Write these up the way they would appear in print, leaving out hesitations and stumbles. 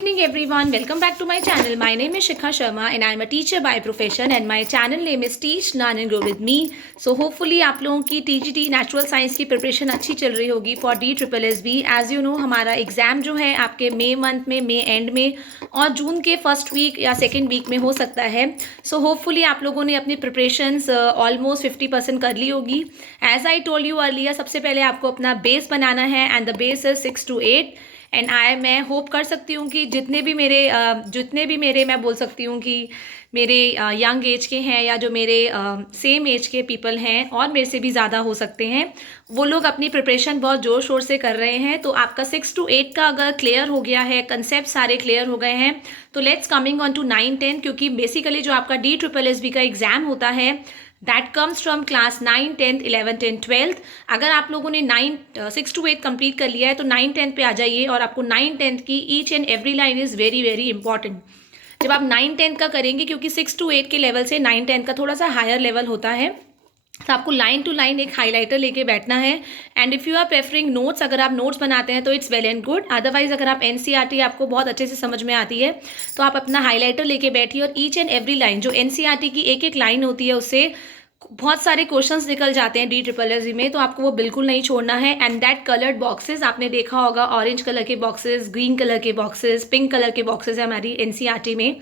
Good evening everyone, welcome back to my channel. My name is Shikha Sharma and I am a teacher by profession and my channel name is Teach Learn and Grow with me. So hopefully आप लोगों की TGT natural science की preparation अच्छी चल रही होगी for DSSB. As you know हमारा exam जो है आपके मई मंथ में, मई एंड में और जून के फर्स्ट वीक या सेकेंड वीक में हो सकता है. सो होपफुली आप लोगों ने अपनी प्रिपरेशंस ऑलमोस्ट 50% कर ली होगी. As I told you earlier, सबसे पहले आपको अपना बेस बनाना है and the base is 6 to 8. And मैं होप कर सकती हूँ कि जितने भी मेरे मैं बोल सकती हूँ कि मेरे यंग एज के हैं या जो मेरे सेम एज के पीपल हैं और मेरे से भी ज़्यादा हो सकते हैं, वो लोग अपनी प्रिपरेशन बहुत ज़ोर शोर से कर रहे हैं. तो आपका 6 to 8 का अगर क्लियर हो गया है, कंसेप्ट सारे क्लियर हो गए हैं, तो लेट्स कमिंग ऑन टू 9-10. क्योंकि बेसिकली जो आपका DSSB का एग्ज़ाम होता है that comes from class 9, 10th, 11th and 12th. अगर आप लोगों ने 6 to 8 कंप्लीट कर लिया है तो 9, 10th पे आ जाइए और आपको 9, 10th की each and every line is very very important. जब आप 9, 10th का करेंगे, क्योंकि 6 to 8 के लेवल से 9, 10th का थोड़ा सा हायर लेवल होता है, तो आपको लाइन टू लाइन एक हाइलाइटर लेके बैठना है. And if you are preferring notes, अगर आप नोट्स बनाते हैं तो it's well and good. Otherwise अगर आप NCERT आपको बहुत अच्छे से समझ में आती है तो आप अपना हाइलाइटर लेके बैठिए और ईच एंड एवरी लाइन, जो NCERT की एक एक लाइन होती है उससे बहुत सारे क्वेश्चंस निकल जाते हैं DSSB में, तो आपको वो बिल्कुल नहीं छोड़ना है. एंड दैट कलर्ड बॉक्सेस आपने देखा होगा, ऑरेंज कलर के बॉक्सेस, ग्रीन कलर के बॉक्सेस, पिंक कलर के बॉक्सेस है हमारी NCERT में.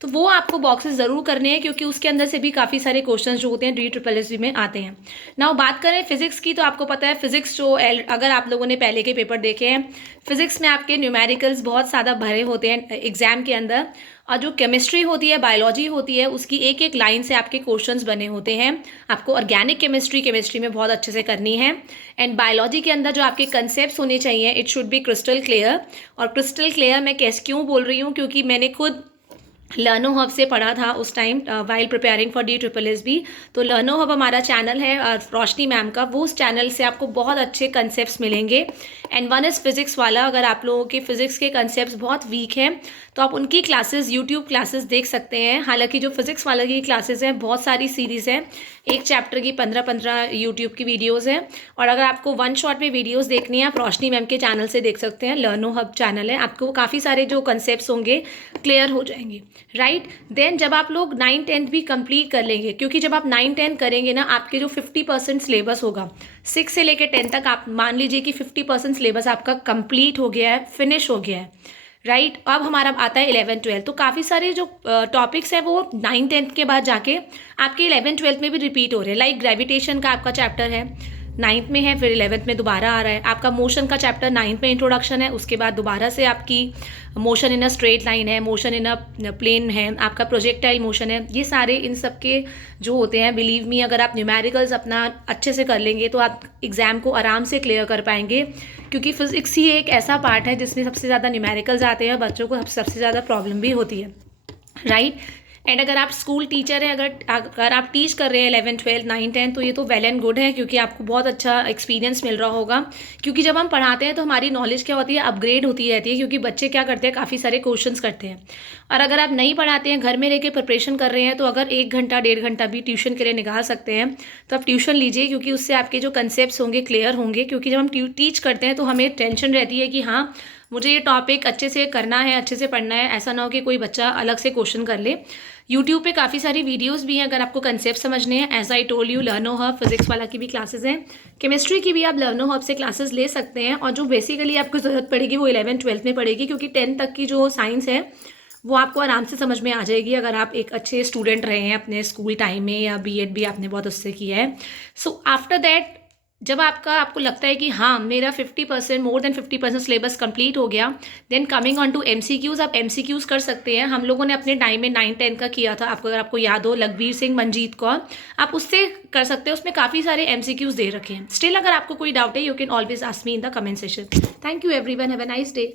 तो वो आपको बॉक्सेस ज़रूर करने हैं क्योंकि उसके अंदर से भी काफ़ी सारे क्वेश्चंस जो होते हैं DSSB में आते हैं. नाउ बात करें फिजिक्स की, तो आपको पता है फिजिक्स जो अगर आप लोगों ने पहले के पेपर देखे हैं, फिजिक्स में आपके न्यूमेरिकल्स बहुत ज़्यादा भरे होते हैं एग्जाम के अंदर. और जो केमिस्ट्री होती है, बायोलॉजी होती है, उसकी एक एक लाइन से आपके क्वेश्चंस बने होते हैं. आपको ऑर्गेनिक केमिस्ट्री में बहुत अच्छे से करनी है. एंड बायोलॉजी के अंदर जो आपके कंसेप्ट होने चाहिए, it should be crystal clear. और क्रिस्टल क्लियर मैं क्यों बोल रही हूँ, क्योंकि मैंने खुद लर्नो हब से पढ़ा था उस time while preparing for DSSB. तो लर्नो हब हमारा चैनल है रोशनी मैम का, वो उस चैनल से आपको बहुत अच्छे कंसेप्ट्स मिलेंगे. एंड वन इज़ फिजिक्स वाला. अगर आप लोगों के फिजिक्स के कंसेप्ट्स बहुत वीक हैं तो आप उनकी क्लासेस, यूट्यूब क्लासेस देख सकते हैं. हालांकि जो फिजिक्स वाला की क्लासेस हैं, बहुत सारी सीरीज़ हैं, एक चैप्टर की 15-15 यूट्यूब की वीडियोज़ हैं. और अगर आपको वन शॉट में वीडियोज़ देखनी है, आप रोशनी मैम के चैनल से देख सकते हैं. लर्नो हब चैनल है, आपको काफ़ी सारे जो कंसेप्ट्स होंगे क्लियर हो जाएंगे. राइट. देन जब आप लोग 9, 10th भी कंप्लीट कर लेंगे, क्योंकि जब आप 9, 10 करेंगे ना, आपके जो 50% सिलेबस होगा 6 से लेकर 10 तक, आप मान लीजिए कि 50% सिलेबस आपका कंप्लीट हो गया है, फिनिश हो गया है. राइट. अब हमारा आता है 11, 12. तो काफ़ी सारे जो टॉपिक्स हैं वो 9, 10th के बाद जाके आपके 11, 12 में भी रिपीट हो रहे हैं. लाइक ग्रेविटेशन का आपका चैप्टर है, 9th में है, फिर 11th में दोबारा आ रहा है. आपका मोशन का चैप्टर 9th में इंट्रोडक्शन है, उसके बाद दोबारा से आपकी motion in a straight line है, मोशन इन अ प्लेन है, आपका प्रोजेक्टाइल मोशन है. ये सारे इन सब के जो होते हैं, बिलीव मी, अगर आप न्यूमेरिकल्स अपना अच्छे से कर लेंगे तो आप एग्ज़ाम को आराम से क्लियर कर पाएंगे. क्योंकि फिजिक्स ही एक ऐसा पार्ट है जिसमें सबसे ज़्यादा न्यूमेरिकल्स आते हैं, बच्चों को सबसे ज़्यादा प्रॉब्लम भी होती है. राइट. एंड अगर आप स्कूल टीचर हैं, अगर आप टीच कर रहे हैं 11, 12, 9, 10, तो ये तो वेल एंड गुड है, क्योंकि आपको बहुत अच्छा एक्सपीरियंस मिल रहा होगा. क्योंकि जब हम पढ़ाते हैं तो हमारी नॉलेज क्या होती है, अपग्रेड होती रहती है, क्योंकि बच्चे क्या करते हैं, काफ़ी सारे क्वेश्चंस करते हैं. और अगर आप नहीं पढ़ाते हैं, घर में रह के प्रिपरेशन कर रहे हैं, तो अगर 1 घंटा 1.5 घंटा भी ट्यूशन के लिए निकाल सकते हैं तो आप ट्यूशन लीजिए, क्योंकि उससे आपके जो कंसेप्ट होंगे क्लियर होंगे. क्योंकि जब हम टीच करते हैं तो हमें टेंशन रहती है कि हाँ, मुझे ये टॉपिक अच्छे से करना है, अच्छे से पढ़ना है, ऐसा ना हो कि कोई बच्चा अलग से क्वेश्चन कर ले. यूट्यूब पे काफ़ी सारी वीडियोस भी हैं अगर आपको कंसेप्ट समझने हैं. As I told you, Learno hub physics Wallah की भी क्लासेस हैं, केमिस्ट्री की भी आप लर्नो हब से क्लासेस ले सकते हैं. और जो बेसिकली आपको ज़रूरत पड़ेगी वो 11, 12 में पड़ेगी, क्योंकि 10 तक की जो साइंस है वो आपको आराम से समझ में आ जाएगी अगर आप एक अच्छे स्टूडेंट रहे हैं अपने स्कूल टाइम में, या BEd भी आपने बहुत उससे किया है. सो आफ्टर दैट जब आपको लगता है कि हाँ, मेरा 50%, मोर देन 50% सिलेबस कंप्लीट हो गया, then coming on to MCQs. आप MCQs कर सकते हैं. हम लोगों ने अपने टाइम में 9, 10 का किया था, अगर आपको याद हो, लखबीर सिंह, मंजीत कौर, आप उससे कर सकते हैं. उसमें काफ़ी सारे MCQs दे रखे हैं. स्टिल अगर आपको कोई डाउट है, you can always ask me in the comment session. Thank you everyone, have a nice day.